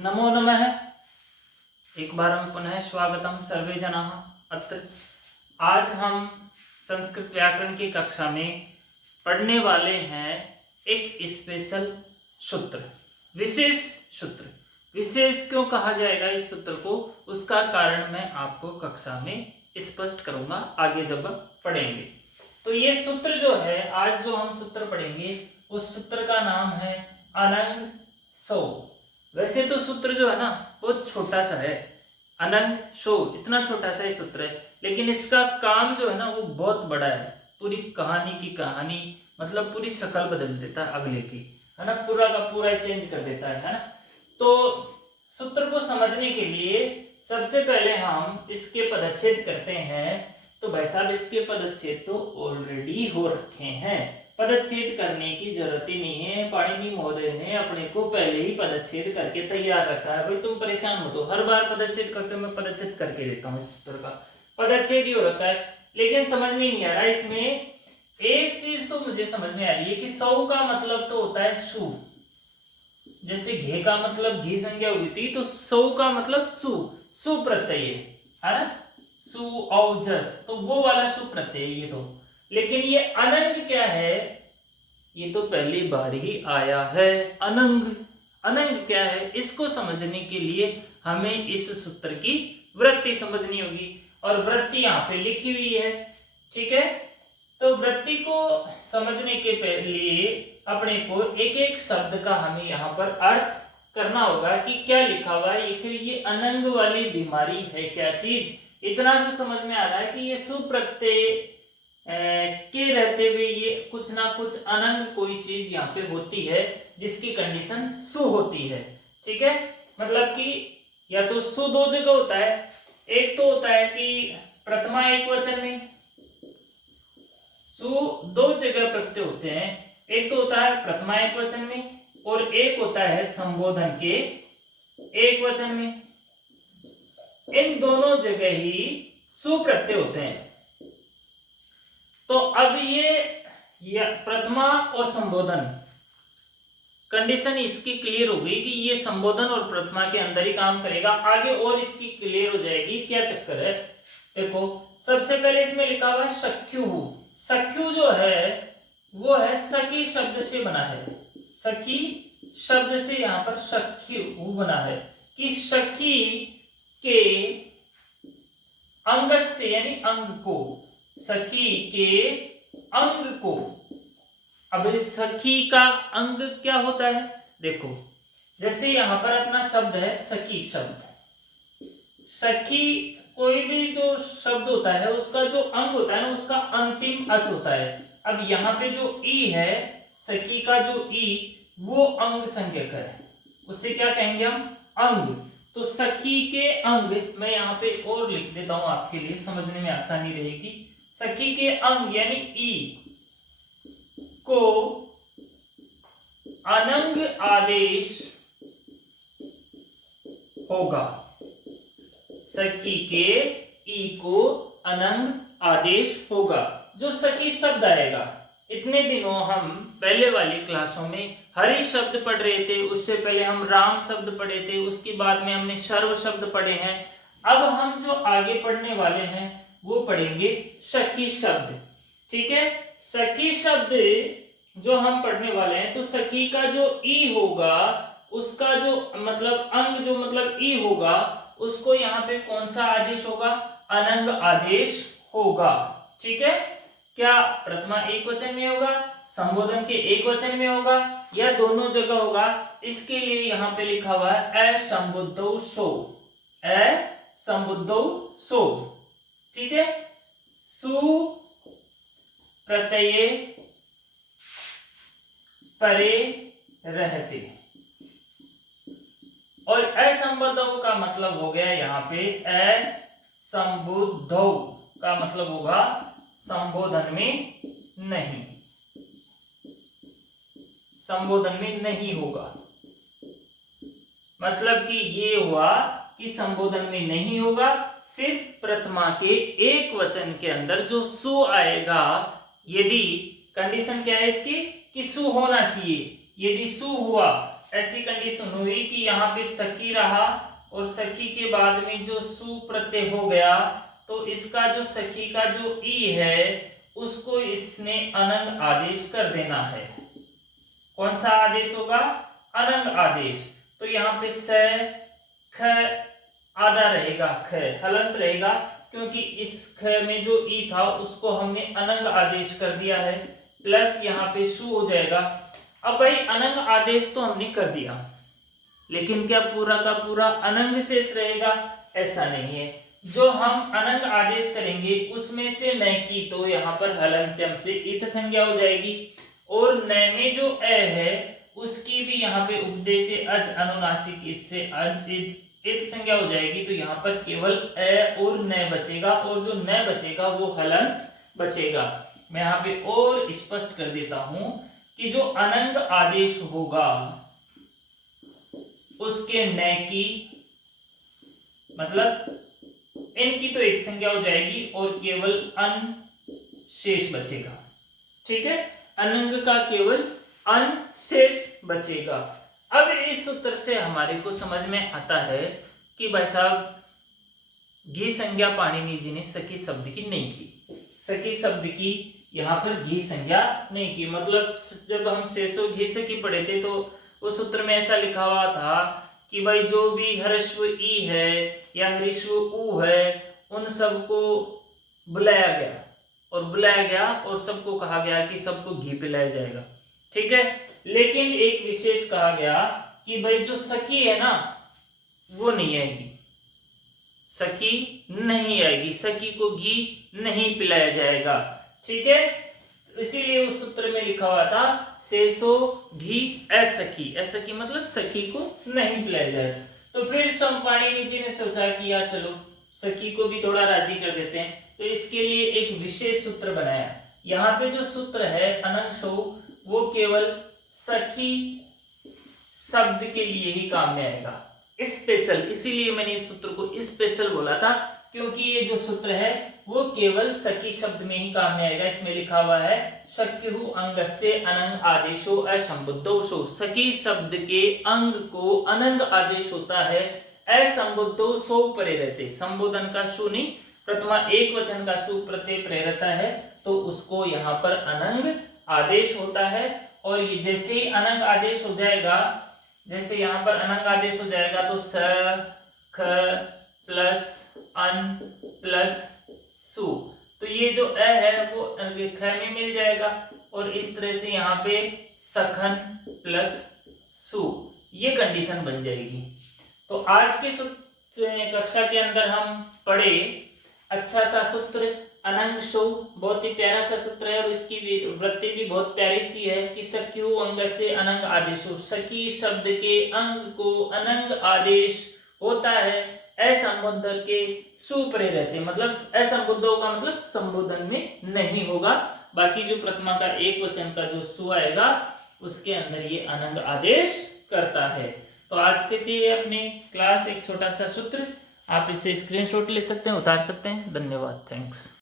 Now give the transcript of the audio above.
नमो नमः। एक बार हम पुनः स्वागतम सर्वे जनाः अत्र। आज हम संस्कृत व्याकरण की कक्षा में पढ़ने वाले हैं एक स्पेशल सूत्र, विशेष सूत्र। विशेष क्यों कहा जाएगा इस सूत्र को, उसका कारण मैं आपको कक्षा में स्पष्ट करूंगा आगे जब पढ़ेंगे। तो ये सूत्र जो है, आज जो हम सूत्र पढ़ेंगे उस सूत्र का नाम है अनंग सौ। वैसे तो सूत्र जो है ना बहुत छोटा सा है, अनंग सौ इतना छोटा सा ही सूत्र है, लेकिन इसका काम जो है ना वो बहुत बड़ा है। पूरी कहानी की कहानी मतलब पूरी शक्ल बदल देता है अगले की, है ना, पूरा का पूरा चेंज कर देता है ना। तो सूत्र को समझने के लिए सबसे पहले हम इसके पदच्छेद करते हैं। तो भाई साहब इसके पदच्छेद तो ऑलरेडी हो रखे हैं, पदच्छेद करने की जरूरत ही नहीं है। पाणिनि महोदय ने अपने को पहले ही पदच्छेद करके तैयार रखा है। भाई तुम परेशान हो तो हर बार पदच्छेद करते हो, मैं पदच्छेद करके देता हूँ। इस सूत्र का पदच्छेद ही हो रखा है, लेकिन समझ में नहीं आ रहा। इसमें एक चीज तो मुझे समझ में आ रही है कि सौ का मतलब तो होता है सु, जैसे घे का मतलब घी संज्ञा हुई थी, तो सौ का मतलब सु, सु प्रत्यय है ना, सु औजस, तो वो वाला सु प्रत्यय ये तो। लेकिन ये अनंग क्या है, ये तो पहली बार ही आया है। अनंग, अनंग क्या है, इसको समझने के लिए हमें इस सूत्र की वृत्ति समझनी होगी, और वृत्ति यहाँ पे लिखी हुई है, ठीक है। तो वृत्ति को समझने के लिए अपने को एक एक शब्द का हमें यहाँ पर अर्थ करना होगा कि क्या लिखा हुआ है। ये अनंग वाली बीमारी है क्या चीज, इतना से समझ में आ रहा है कि ये सुप्रत्यय के रहते हुए ये कुछ ना कुछ अनंग कोई चीज यहाँ पे होती है जिसकी कंडीशन सु होती है, ठीक है। मतलब कि या तो सु दो जगह होता है, एक तो होता है कि प्रथमा एक वचन में सु दो जगह प्रत्यय होते हैं, एक तो होता है प्रथमा एक वचन में और एक होता है संबोधन के एक वचन में। इन दोनों जगह ही सु प्रत्यय होते हैं। तो अब ये प्रथमा और संबोधन कंडीशन इसकी क्लियर हो गई कि ये संबोधन और प्रथमा के अंदर ही काम करेगा। आगे और इसकी क्लियर हो जाएगी क्या चक्कर है। देखो सबसे पहले इसमें लिखा हुआ है सख्यु। सख्यु जो है वो है सखी शब्द से बना है, सखी शब्द से यहाँ पर सख्यु बना है कि सखी के अंग से, यानी अंग को, सखी के अंग को। अब इस सखी का अंग क्या होता है, देखो जैसे यहां पर अपना शब्द है सखी शब्द। सखी कोई भी जो शब्द होता है उसका जो अंग होता है ना उसका अंतिम अच होता है। अब यहाँ पे जो ई है, सखी का जो ई वो अंग संज्ञक है, उसे क्या कहेंगे हम, अंग। तो सखी के अंग, मैं यहाँ पे और लिख देता हूं आपके लिए समझने में आसानी रहेगी। सखी के अंग यानी ई को अनंग आदेश होगा। सखी के ई को अनंग आदेश होगा, जो सखी शब्द आएगा। इतने दिनों हम पहले वाली क्लासों में हरि शब्द पढ़ रहे थे, उससे पहले हम राम शब्द पढ़े थे, उसके बाद में हमने सर्व शब्द पढ़े हैं। अब हम जो आगे पढ़ने वाले हैं वो पढ़ेंगे सखी शब्द, ठीक है। सखी शब्द जो हम पढ़ने वाले हैं, तो सखी का जो ई होगा उसका जो मतलब अंग जो मतलब ई होगा, उसको यहाँ पे कौन सा आदेश होगा, अनंग आदेश होगा, ठीक है। क्या प्रथमा एक वचन में होगा, संबोधन के एक वचन में होगा, या दोनों जगह होगा। इसके लिए यहाँ पे लिखा हुआ है असंबुद्धौ सो, असंबुद्धौ सो, ठीक है। सु प्रत्यय परे रहते, और असंबुद्धौ का मतलब हो गया यहाँ पे असंबुद्धौ का मतलब होगा संबोधन में नहीं, संबोधन में नहीं होगा। मतलब कि ये हुआ कि संबोधन में नहीं होगा, सिर्फ प्रथमा के एक वचन के अंदर जो सु आएगा, यदि कंडीशन क्या है इसकी कि सु होना चाहिए, यदि सु हुआ ऐसी कंडीशन हुई कि यहाँ पे सखी रहा और सखी के बाद में जो सु प्रत्यय हो गया, तो इसका जो सखी का जो ई है उसको इसने अनंग आदेश कर देना है। कौन सा आदेश होगा? अनंग आदेश। तो यहाँ पे स ख आधा रहेगा, ख हलंत रहेगा, क्योंकि इस ख में जो ई था उसको हमने अनंग आदेश कर दिया है, प्लस यहाँ पे सु हो जाएगा। अब भाई अनंग आदेश तो हमने कर दिया, लेकिन क्या पूरा का पूरा अनंग शेष रहेगा? ऐसा नहीं है। जो हम अनंग आदेश करेंगे उसमें से न की तो यहाँ पर हलंत्यम से इत संज्ञा हो जाएगी, और न में जो अ है उसकी भी यहाँ पे उपदेश से अज अनुनासिक इत से इत संज्ञा हो जाएगी। तो यहाँ पर केवल अ और न बचेगा, और जो न बचेगा वो हलंत बचेगा। मैं यहाँ पे और स्पष्ट कर देता हूं कि जो अनंग आदेश होगा उसके न की मतलब इनकी तो एक संज्ञा हो जाएगी और केवल अन शेष बचेगा। ठीक है, अनंग का केवल अन शेष बचेगा। अब इस सूत्र से हमारे को समझ में आता है कि भाई साहब घी संज्ञा पाणिनि जी ने सखी शब्द की नहीं की। सखी शब्द की यहाँ पर घी संज्ञा नहीं की, मतलब जब हम शेषो घी सखी पढ़े थे तो उस सूत्र में ऐसा लिखा हुआ था कि भाई जो भी हर्षव ई है या हरिश्व ऊ है उन सबको बुलाया गया और सबको कहा गया कि सबको घी पिलाया जाएगा। ठीक है, लेकिन एक विशेष कहा गया कि भाई जो सखी है ना वो नहीं आएगी, सखी नहीं आएगी, सखी को घी नहीं पिलाया जाएगा। ठीक है, इसीलिए उस सूत्र में लिखा हुआ था शेषो घी असखी। असखी मतलब सखी को नहीं पिलाया जाएगा। तो फिर पाणिनि जी ने सोचा कि यार चलो सखी को भी थोड़ा राजी कर देते हैं, तो इसके लिए एक विशेष सूत्र बनाया। यहाँ पे जो सूत्र है अनंग सो वो केवल सखी शब्द के लिए ही काम में आएगा, स्पेशल। इसीलिए मैंने इस सूत्र को स्पेशल बोला था, क्योंकि ये जो सूत्र है वो केवल सखी शब्द में ही काम में आएगा। इसमें लिखा हुआ है शक्यहु अंगस्य अनंग आदेशो असंबुद्धो सो। सखी शब्द के अंग को अनंग आदेश होता है, असंबुद्धो सो परे रहते। संबोधन का सु नहीं, प्रथमा एक वचन का सु प्रत्यय प्रेरता है, तो उसको यहाँ पर अनंग आदेश होता है। और ये जैसे ही अनंग आदेश हो जाएगा, जैसे यहाँ पर अनंग आदेश हो जाएगा तो स ख प्लस अन प्लस सु, तो ये जो अ है वो ख में मिल जाएगा, और इस तरह से यहाँ पे सखन प्लस सु, ये कंडीशन बन जाएगी। तो आज के कक्षा के अंदर हम पढ़े अच्छा सा सूत्र अनंग सो, बहुत ही प्यारा सा सूत्र है, और इसकी वृत्ति भी बहुत प्यारी सी है कि सख्यु अंग से अनंग आदेशो। सखी शब्द के अंग को अनंग आदेश होता है, असंबोधन के सुपरे रहते, मतलब असंबोधों का मतलब संबोधन में नहीं होगा। बाकी जो प्रथमा का एक वचन का जो सु आएगा उसके अंदर ये अनंग आदेश करता है। तो आज के लिए अपनी क्लास एक छोटा सा सूत्र, आप इसे स्क्रीनशॉट ले सकते हैं, उतार सकते हैं। धन्यवाद, थैंक्स।